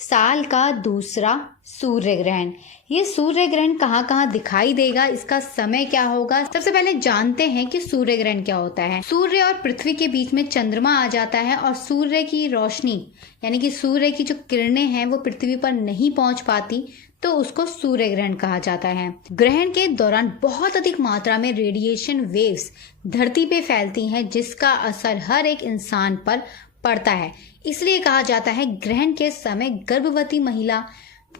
साल का दूसरा सूर्य ग्रहण। ये सूर्य ग्रहण कहाँ कहाँ दिखाई देगा, इसका समय क्या होगा। सबसे पहले जानते हैं कि सूर्य ग्रहण क्या होता है। सूर्य और पृथ्वी के बीच में चंद्रमा आ जाता है और सूर्य की रोशनी यानी कि सूर्य की जो किरणें हैं वो पृथ्वी पर नहीं पहुंच पाती, तो उसको सूर्य ग्रहण कहा जाता है। ग्रहण के दौरान बहुत अधिक मात्रा में रेडिएशन वेव्स धरती पे फैलती हैं, जिसका असर हर एक इंसान पर पड़ता है। इसलिए कहा जाता है ग्रहण के समय गर्भवती महिला,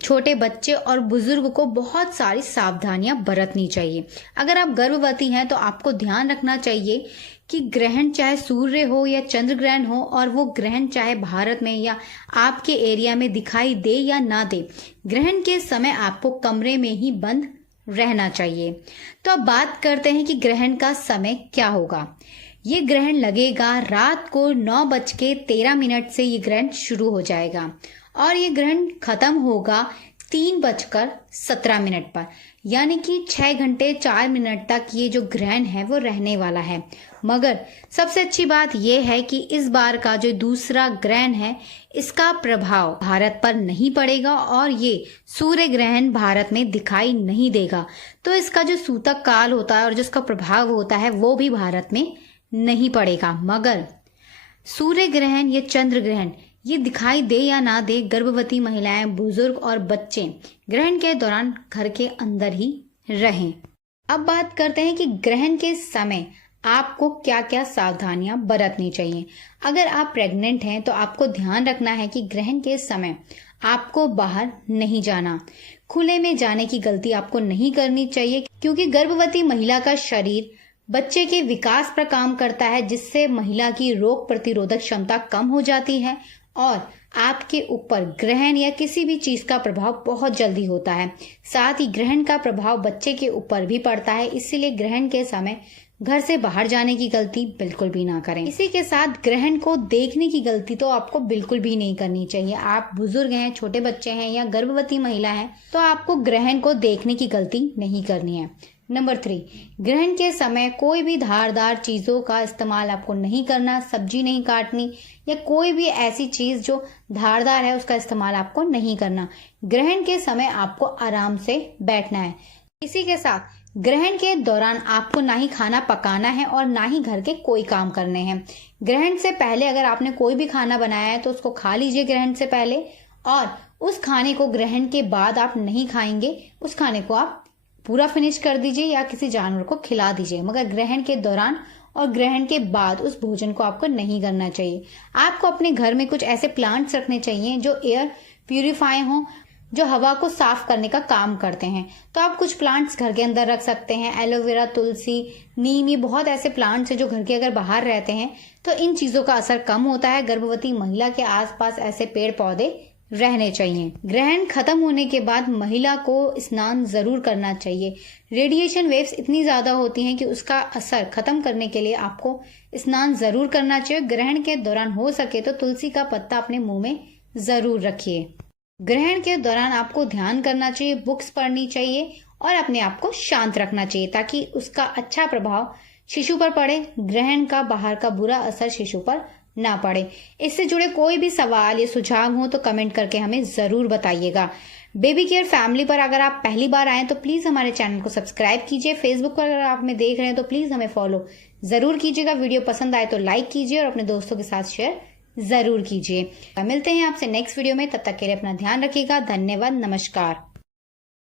छोटे बच्चे और बुजुर्ग को बहुत सारी सावधानियां बरतनी चाहिए। अगर आप गर्भवती हैं तो आपको ध्यान रखना चाहिए कि ग्रहण चाहे सूर्य हो या चंद्र ग्रहण हो, और वो ग्रहण चाहे भारत में या आपके एरिया में दिखाई दे या ना दे, ग्रहण के समय आपको कमरे में ही बंद रहना चाहिए। तो अब बात करते हैं कि ग्रहण का समय क्या होगा। ये ग्रहण लगेगा रात को 9:13 से ये ग्रहण शुरू हो जाएगा और ये ग्रहण खत्म होगा 3:17 पर, यानी कि 6 घंटे 4 मिनट तक ये जो ग्रहण है वो रहने वाला है। मगर सबसे अच्छी बात यह है कि इस बार का जो दूसरा ग्रहण है इसका प्रभाव भारत पर नहीं पड़ेगा और ये सूर्य ग्रहण भारत में दिखाई नहीं देगा। तो इसका जो सूतक काल होता है और जो इसका प्रभाव होता है वो भी भारत में नहीं पड़ेगा। मगर सूर्य ग्रहण या चंद्र ग्रहण ये दिखाई दे या ना दे, गर्भवती महिलाएं, बुजुर्ग और बच्चे ग्रहण के दौरान घर के अंदर ही रहें। अब बात करते हैं कि ग्रहण के समय आपको क्या क्या सावधानियां बरतनी चाहिए। अगर आप प्रेग्नेंट हैं तो आपको ध्यान रखना है कि ग्रहण के समय आपको बाहर नहीं जाना, खुले में जाने की गलती आपको नहीं करनी चाहिए, क्योंकि गर्भवती महिला का शरीर बच्चे के विकास पर काम करता है, जिससे महिला की रोग प्रतिरोधक क्षमता कम हो जाती है और आपके ऊपर ग्रहण या किसी भी चीज का प्रभाव बहुत जल्दी होता है। साथ ही ग्रहण का प्रभाव बच्चे के ऊपर भी पड़ता है, इसीलिए ग्रहण के समय घर से बाहर जाने की गलती बिल्कुल भी ना करें। इसी के साथ ग्रहण को देखने की गलती तो आपको बिल्कुल भी नहीं करनी चाहिए। आप बुजुर्ग हैं, छोटे बच्चे हैं या गर्भवती महिला हैं तो आपको ग्रहण को देखने की गलती नहीं करनी है। नंबर 3, ग्रहण के समय कोई भी धारदार चीजों का इस्तेमाल आपको नहीं करना। सब्जी नहीं काटनी या कोई भी ऐसी चीज जो धारदार है उसका इस्तेमाल आपको नहीं करना। ग्रहण के समय आपको आराम से बैठना है। इसी के साथ ग्रहण के दौरान आपको ना ही खाना पकाना है और ना ही घर के कोई काम करने हैं। ग्रहण से पहले अगर आपने कोई भी खाना बनाया है तो उसको खा लीजिए ग्रहण से पहले, और उस खाने को ग्रहण के बाद आप नहीं खाएंगे। उस खाने को आप पूरा फिनिश कर दीजिए या किसी जानवर को खिला दीजिए, मगर ग्रहण के दौरान और ग्रहण के बाद उस भोजन को आपको नहीं करना चाहिए। आपको अपने घर में कुछ ऐसे प्लांट्स रखने चाहिए जो एयर प्यूरिफाई हों, जो हवा को साफ करने का काम करते हैं। तो आप कुछ प्लांट्स घर के अंदर रख सकते हैं। एलोवेरा, तुलसी, नीम, ये बहुत ऐसे प्लांट्स हैं जो घर के अगर बाहर रहते हैं तो इन चीजों का असर कम होता है। गर्भवती महिला के आसपास ऐसे पेड़ पौधे रहने चाहिए। ग्रहण खत्म होने के बाद महिला को स्नान जरूर करना चाहिए। रेडिएशन वेव्स इतनी ज्यादा होती हैं कि उसका असर खत्म करने के लिए आपको स्नान जरूर करना चाहिए। ग्रहण के दौरान हो सके तो तुलसी का पत्ता अपने मुंह में जरूर रखिए। ग्रहण के दौरान आपको ध्यान करना चाहिए, बुक्स पढ़नी चाहिए और अपने आप को शांत रखना चाहिए ताकि उसका अच्छा प्रभाव शिशु पर पड़े, ग्रहण का बाहर का बुरा असर शिशु पर ना पड़े। इससे जुड़े कोई भी सवाल या सुझाव हो तो कमेंट करके हमें जरूर बताइएगा। बेबी केयर फैमिली पर अगर आप पहली बार आए तो प्लीज हमारे चैनल को सब्सक्राइब कीजिए। फेसबुक पर अगर आप हमें देख रहे हैं तो प्लीज हमें फॉलो जरूर कीजिएगा। वीडियो पसंद आए तो लाइक कीजिए और अपने दोस्तों के साथ शेयर जरूर कीजिए। मिलते हैं आपसे नेक्स्ट वीडियो में, तब तक के लिए अपना ध्यान रखिएगा। धन्यवाद, नमस्कार।